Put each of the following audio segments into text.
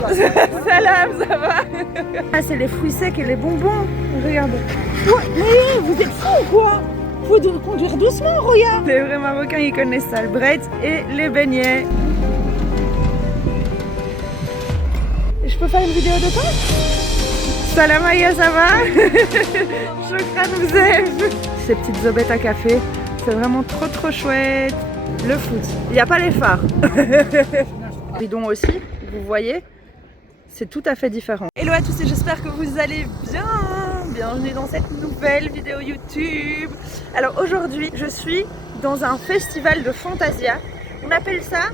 Salam, ça va? Ah, c'est les fruits secs et les bonbons. Regarde. Oh, mais vous êtes fous ou quoi? Faut conduire doucement, regarde. Les vrais Marocains, ils connaissent ça, le bread et les beignets. Je peux faire une vidéo de toi? Salam Aya, ça va? Chokran vous aime. Ces petites zobettes à café, c'est vraiment trop chouette. Le foot, il n'y a pas les phares. Bidon aussi, vous voyez, c'est tout à fait différent. Hello à tous et j'espère que vous allez bien. Bienvenue dans cette nouvelle vidéo YouTube. Alors aujourd'hui, je suis dans un festival de Fantasia. On appelle ça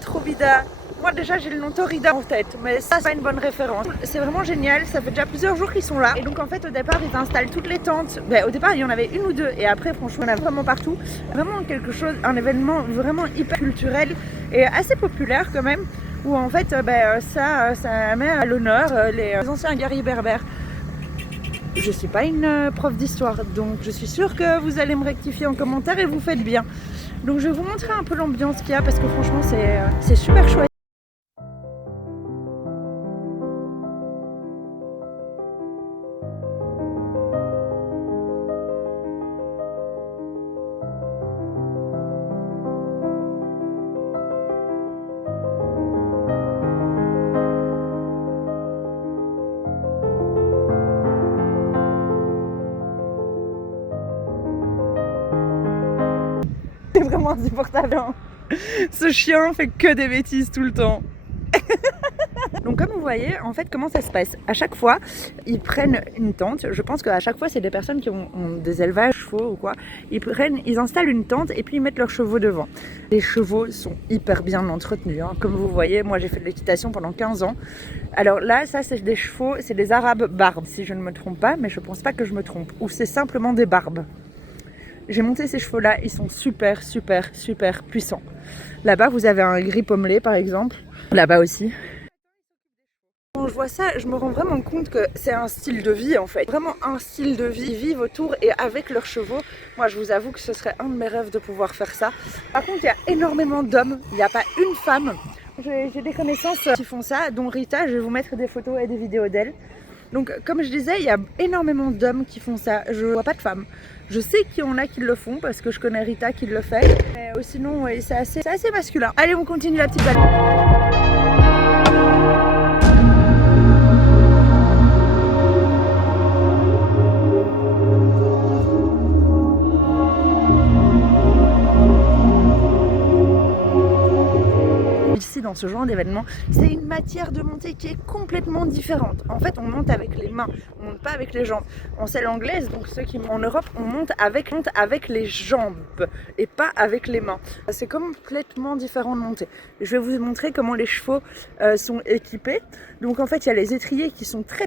Trobida. Moi déjà j'ai le nom Torida en tête, mais ça c'est pas une bonne référence. C'est vraiment génial, ça fait déjà plusieurs jours qu'ils sont là. Et donc en fait au départ ils installent toutes les tentes. Au départ il y en avait une ou deux et après franchement il y en a vraiment partout. Vraiment quelque chose, un événement vraiment hyper culturel et assez populaire quand même. Où en fait ça met à l'honneur les anciens guerriers berbères. Je suis pas une prof d'histoire, donc je suis sûre que vous allez me rectifier en commentaire et vous faites bien. Donc je vais vous montrer un peu l'ambiance qu'il y a parce que franchement c'est super chouette. C'est vraiment insupportable. Ce chien fait que des bêtises tout le temps. Donc comme vous voyez, en fait, comment ça se passe? À chaque fois, ils prennent une tente. Je pense qu'à chaque fois, c'est des personnes qui ont des élevages chevaux ou quoi. Ils installent une tente et puis ils mettent leurs chevaux devant. Les chevaux sont hyper bien entretenus. Hein. Comme vous voyez, moi j'ai fait de l'équitation pendant 15 ans. Alors là, ça c'est des chevaux, c'est des arabes barbes, si je ne me trompe pas, mais je pense pas que je me trompe. Ou c'est simplement des barbes. J'ai monté ces chevaux-là, ils sont super puissants. Là-bas, vous avez un gris pommelé, par exemple. Là-bas aussi. Quand je vois ça, je me rends vraiment compte que c'est un style de vie, en fait. Vraiment un style de vie. Ils vivent autour et avec leurs chevaux. Moi, je vous avoue que ce serait un de mes rêves de pouvoir faire ça. Par contre, il y a énormément d'hommes. Il n'y a pas une femme. J'ai des connaissances qui font ça, dont Rita. Je vais vous mettre des photos et des vidéos d'elle. Donc, comme je disais, il y a énormément d'hommes qui font ça. Je vois pas de femmes. Je sais qu'il y en a qui le font parce que je connais Rita qui le fait. Mais sinon, ouais, c'est assez masculin. Allez, on continue la petite balade. Ici, dans ce genre d'événement, c'est une matière de montée qui est complètement différente. En fait, on monte avec les mains, on monte pas avec les jambes. En selle anglaise, donc ceux qui en Europe, on monte avec les jambes et pas avec les mains. C'est complètement différent de monter. Je vais vous montrer comment les chevaux sont équipés. Donc en fait, il y a les étriers qui sont très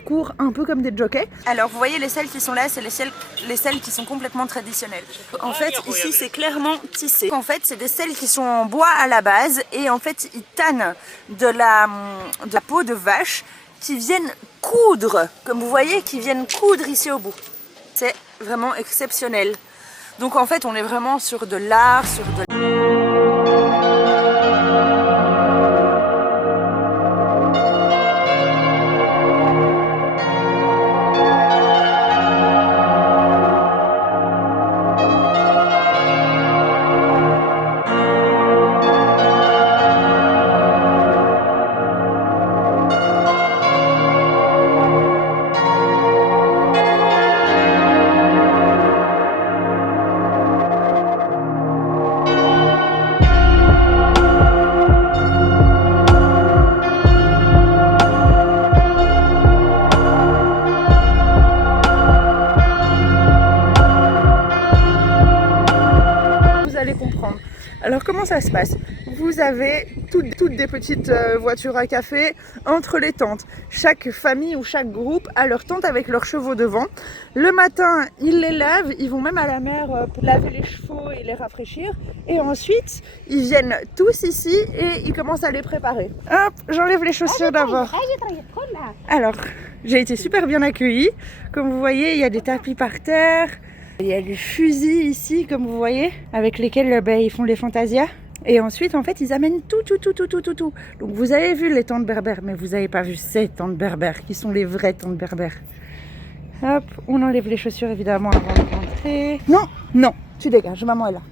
courts, un peu comme des jockeys. Alors vous voyez les selles qui sont là, c'est les selles qui sont complètement traditionnelles. En fait, ici c'est clairement tissé. En fait, c'est des selles qui sont en bois à la base et en fait, ils tannent de la peau de vache qui viennent coudre, comme vous voyez, qui viennent coudre ici au bout. C'est vraiment exceptionnel. Donc en fait, on est vraiment sur de l'art, sur de... comprendre. Alors comment ça se passe? Vous avez toutes des petites voitures à café entre les tentes. Chaque famille ou chaque groupe a leur tente avec leurs chevaux devant. Le matin, ils les lavent, ils vont même à la mer pour laver les chevaux et les rafraîchir. Et ensuite, ils viennent tous ici et ils commencent à les préparer. Hop, j'enlève les chaussures d'abord. Alors, j'ai été super bien accueillie. Comme vous voyez, il y a des tapis par terre. Il y a les fusils ici, comme vous voyez, avec lesquels ils font les fantasias. Et ensuite, en fait, ils amènent tout. Donc, vous avez vu les tentes berbères, mais vous n'avez pas vu ces tentes berbères, qui sont les vraies tentes berbères. Hop, on enlève les chaussures, évidemment, avant de rentrer. Non, tu dégages, maman est là.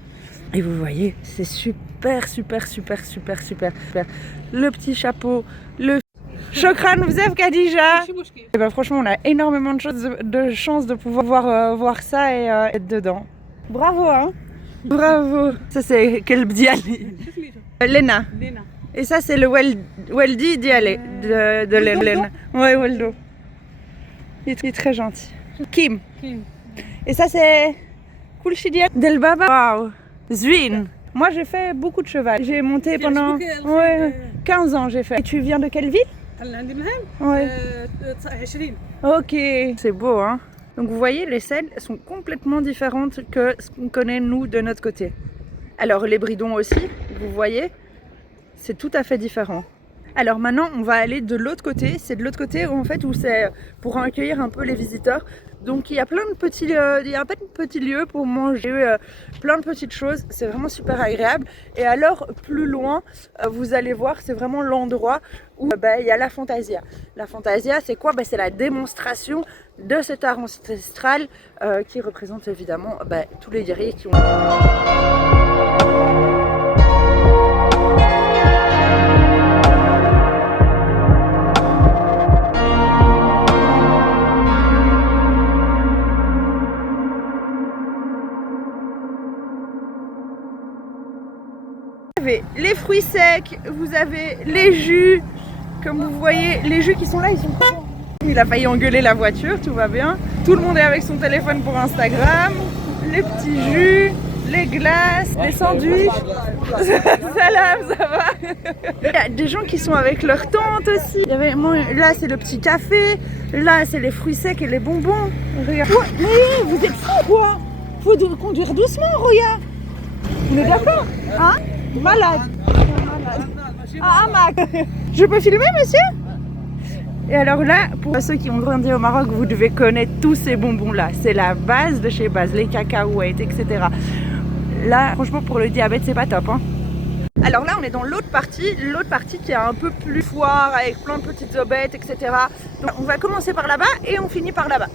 Et vous voyez, c'est super. Le petit chapeau, le... Shokran, vous avez Khadija. Et ben franchement, on a énormément de chance de pouvoir voir ça et être dedans. Bravo, hein. Bravo. Ça, c'est quel Diali? Lena. Et ça, c'est le Weldi Diali de Lena. Ouais, Weldo. Il est très gentil. Kim. Et ça, c'est Kulchidia Del Baba. Waouh. Zwin. Moi, j'ai fait beaucoup de cheval. J'ai monté pendant 15 ans. J'ai fait. Et tu viens de quelle ville? Ouais. Ok. C'est beau, hein. Donc vous voyez, les selles sont complètement différentes que ce qu'on connaît nous de notre côté. Alors les bridons aussi, vous voyez, c'est tout à fait différent. Alors maintenant, on va aller de l'autre côté. C'est de l'autre côté en fait où c'est pour accueillir un peu les visiteurs. Donc il y a plein de petits lieux pour manger, plein de petites choses. C'est vraiment super agréable. Et alors plus loin, vous allez voir, c'est vraiment l'endroit où il y a la Fantasia. La Fantasia, c'est quoi? C'est la démonstration de cet art ancestral qui représente évidemment tous les guerriers qui ont... Vous avez les fruits secs, vous avez les jus, comme vous voyez, les jus qui sont là, ils sont trop bons. Il a failli engueuler la voiture, tout va bien. Tout le monde est avec son téléphone pour Instagram, les petits jus, les glaces, les sandwichs. Salam, ça va? Il y a des gens qui sont avec leur tante aussi. Là, c'est le petit café, là, c'est les fruits secs et les bonbons. Regarde. Oh, mais vous êtes fous, quoi? Faut conduire doucement, Roya. On est d'accord? Hein? Malade. Ah, Mac. Je peux filmer, monsieur? Et alors là, pour ceux qui ont grandi au Maroc, vous devez connaître tous ces bonbons-là. C'est la base de chez base, les cacahuètes, etc. Là, franchement, pour le diabète, c'est pas top, hein. Alors là, on est dans l'autre partie qui est un peu plus foire, avec plein de petites aubettes, etc. Donc on va commencer par là-bas et on finit par là-bas.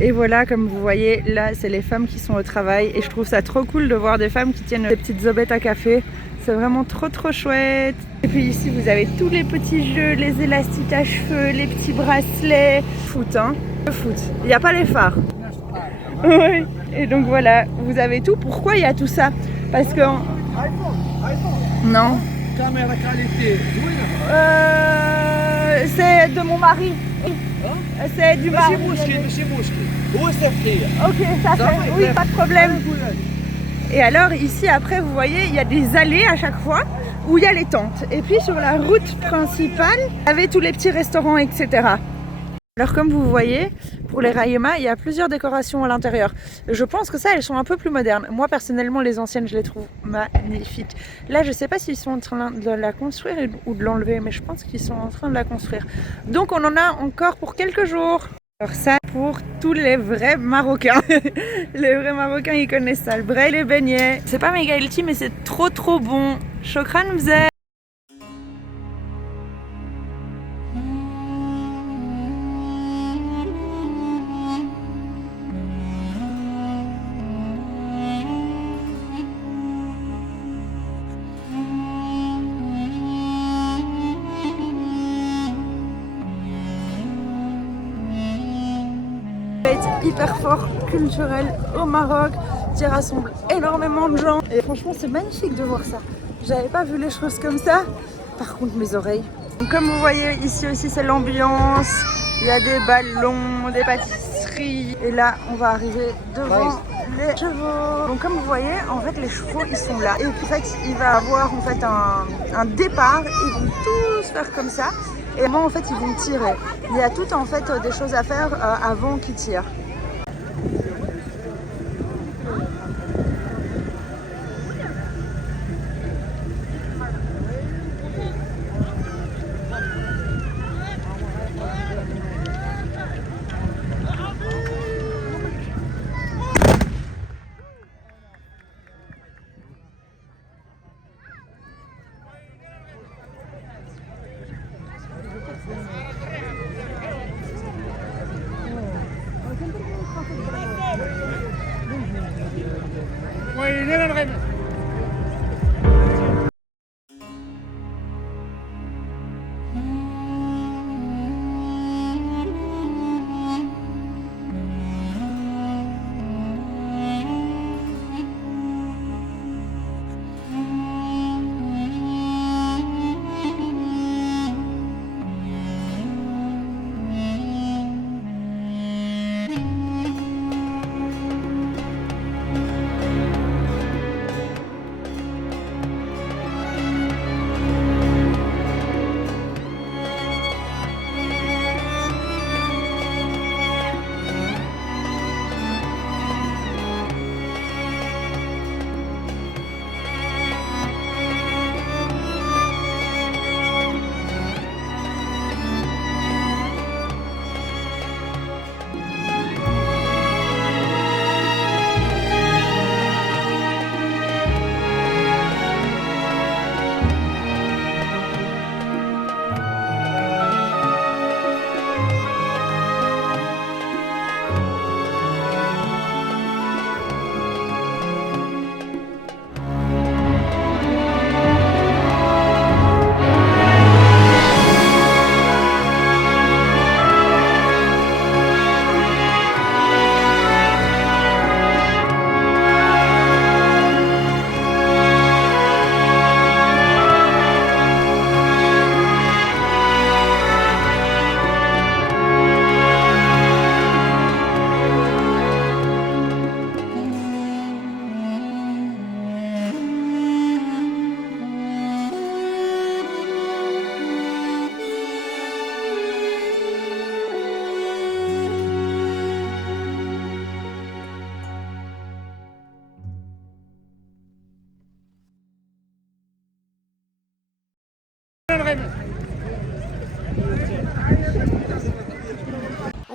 Et voilà, comme vous voyez, là, c'est les femmes qui sont au travail. Et je trouve ça trop cool de voir des femmes qui tiennent des petites aubettes à café. C'est vraiment trop chouette. Et puis ici, vous avez tous les petits jeux, les élastiques à cheveux, les petits bracelets. Foot, hein. Le foot. Il n'y a pas les phares. Oui. Et donc voilà, vous avez tout. Pourquoi il y a tout ça? Parce que... Non. Caméra qualité. C'est de mon mari. C'est du mari. Ok, ça fait. Oui, pas de problème. Et alors ici après vous voyez il y a des allées à chaque fois où il y a les tentes. Et puis sur la route principale, il y avait tous les petits restaurants, etc. Alors comme vous voyez, pour les Rayema, il y a plusieurs décorations à l'intérieur. Je pense que ça, elles sont un peu plus modernes. Moi personnellement, les anciennes, je les trouve magnifiques. Là, je ne sais pas s'ils sont en train de la construire ou de l'enlever, mais je pense qu'ils sont en train de la construire. Donc on en a encore pour quelques jours. Alors ça, pour tous les vrais Marocains. Les vrais Marocains, ils connaissent ça. Le braille, les beignets. C'est pas méga healthy, mais c'est trop bon. Shokran mzeh. Hyper fort culturel au Maroc qui rassemble énormément de gens et franchement c'est magnifique de voir ça. J'avais pas vu les choses comme ça. Par contre mes oreilles. Donc, comme vous voyez ici aussi c'est l'ambiance, il y a des ballons, des pâtisseries et là on va arriver devant les chevaux. Donc comme vous voyez en fait les chevaux ils sont là et en fait il va avoir en fait un départ, ils vont tous faire comme ça. Et moi en fait ils vont tirer. Il y a tout en fait des choses à faire avant qu'ils tirent.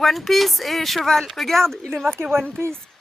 One Piece et cheval. Regarde, il est marqué One Piece.